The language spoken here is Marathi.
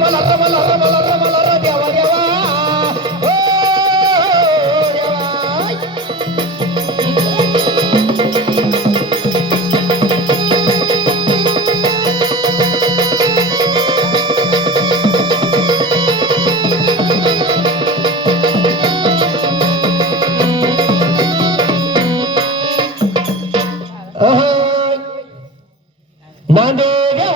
Ramala, Ramala, Ramala. Monday.